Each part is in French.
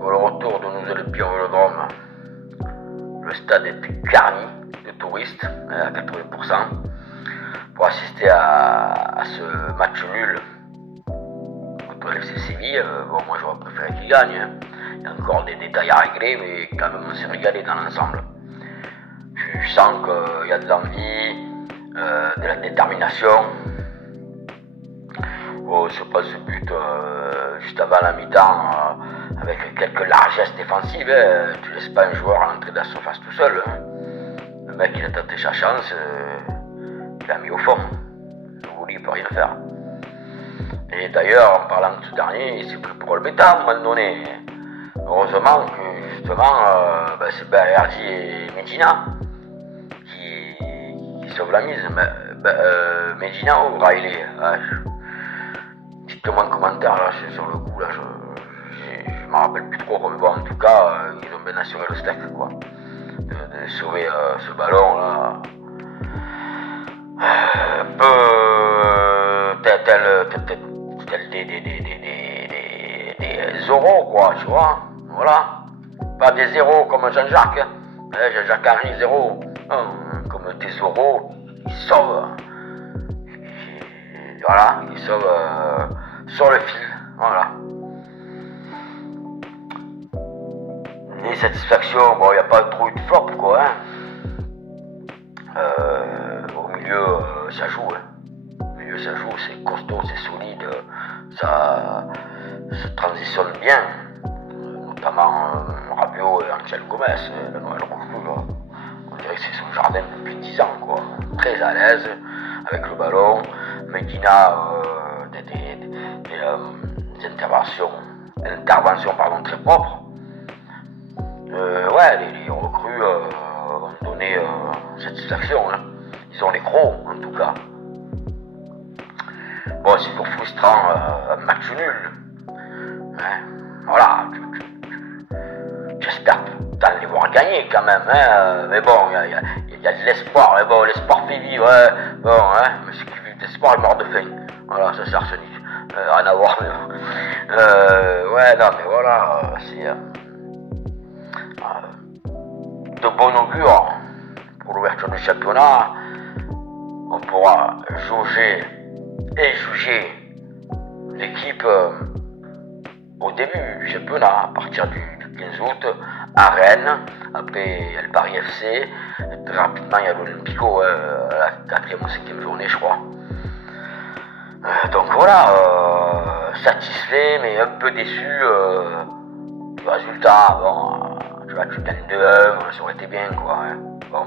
Pour le retour de nous le Pire Vélodrome, le stade est garni de touristes à 80% pour assister à ce match nul contre l'FC Séville. Bon, moi j'aurais préféré qu'il gagne, hein. Il y a encore des détails à régler, mais quand même on s'est régalé dans l'ensemble. Tu sens qu'il y a de l'envie, de la détermination. Oh, c'est pas ce but juste avant la mi-temps avec quelques largesses défensives. Tu laisses pas un joueur entrer dans la surface tout seul. Hein. Le mec il a tenté sa chance, il l'a mis au fond. Il peut rien faire. Et d'ailleurs, en parlant de ce dernier, il s'est pris pour le bêta à un moment donné. Heureusement que justement c'est Balerdi et Medina qui sauvent la mise. Medina ou Riley, dites-moi en commentaire là, sur le coup là, je m'en rappelle plus trop, mais bon, en tout cas, ils ont bien assuré le steak quoi, de sauver ce ballon là, un peu tel des Zorro quoi, tu vois, voilà, pas des zéros comme Jean-Jacques, hein. Jean-Jacques Henry zéro, non, comme des Zorro, ils sauvent. Voilà, ils sauve sur le fil, voilà. Les satisfactions, bon, il n'y a pas trop eu de flop, quoi, hein. Au milieu, ça joue, hein. Au milieu, ça joue, c'est costaud, c'est solide, ça se transitionne bien, notamment Rabiot et Angel Gomez, la nouvelle recrue, on dirait que c'est son jardin depuis 10 ans, quoi. Très à l'aise avec le ballon. Medina, des interventions très propres. Les recrues ont donné satisfaction. Hein. Ils ont les crocs, en tout cas. Bon, c'est toujours frustrant, un match nul. Hein. Voilà, j'espère les voir gagner quand même. Hein. Mais bon, il y a de l'espoir. Mais bon, l'espoir fait vivre. Hein. Bon, hein, mais ceux qui vivent d'espoir, ils meurent de faim. Voilà, ça c'est arsenic. Rien à voir. Ouais, non, mais voilà, c'est de bon augure pour l'ouverture du championnat. On pourra jauger et juger l'équipe au début du championnat, à partir du 15 août, à Rennes. Après, il y a le Paris FC. Très rapidement, il y a l'Olympico à la 4e ou 5e journée, je crois. Donc voilà, satisfait, mais un peu déçu du résultat. Bon, tu vois, tu gagnes 2-1, ça aurait été bien, quoi. Hein. Bon.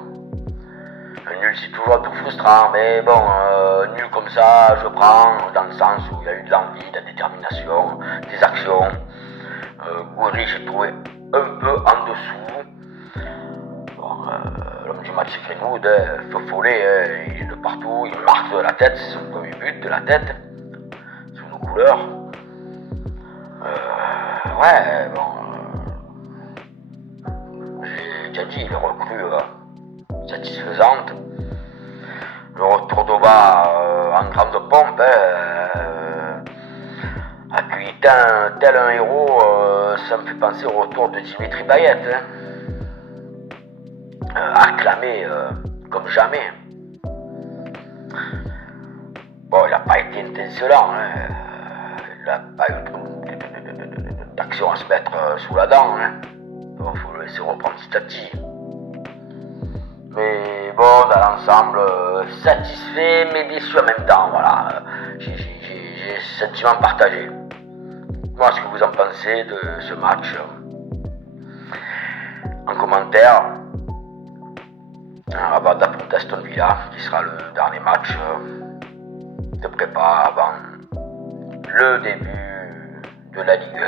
Un nul, c'est toujours un peu frustrant, mais bon, nul comme ça, je prends, dans le sens où il y a eu de l'envie, de la détermination, des actions. Gouiri, j'ai trouvé un peu en dessous. Bon, l'homme du match, c'est Greenwood, Follet, il est de partout, il marque de la tête, c'est son premier but de la tête, sous nos couleurs. Ouais, bon, j'ai déjà dit, les recrues satisfaisantes. Le retour d'Oba en grande pompe, accueilli tel un héros, ça me fait penser au retour de Dimitri Payet, hein. Acclamé comme jamais. Bon, il n'a pas été intentionné, hein. Il n'a pas eu d'action à se mettre sous la dent, hein. Il faut le laisser reprendre petit à petit. Mais bon, dans l'ensemble, satisfait mais déçu en même temps, voilà. J'ai ce sentiment partagé. Moi, ce que vous en pensez de ce match, en commentaire, avant d'affronter Aston Villa, qui sera le dernier match de prépa avant le début de la Ligue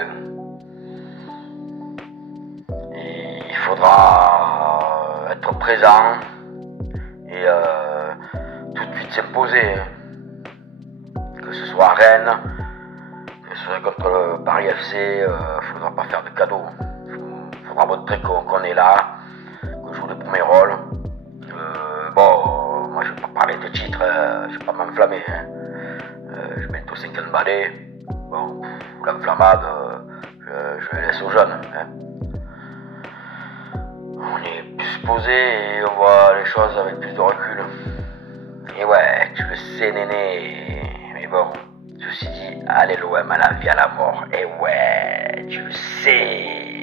1. Et il faudra être présent et tout de suite s'imposer, que ce soit à Rennes, que ce soit contre le Paris FC, faudra pas faire de cadeaux, faudra montrer qu'on est là, qu'on joue le premier rôle. Bon, moi je vais pas parler de titre, je vais pas m'enflammer, hein. Je mets bientôt 50 balais, bon, l'enflammade, je laisse aux jeunes. Hein. On est plus posé et on voit les choses avec plus de recul. Et ouais, tu le sais, Néné. Mais bon, ceci dit, allez l'OM à la vie, à la mort. Et ouais, tu le sais.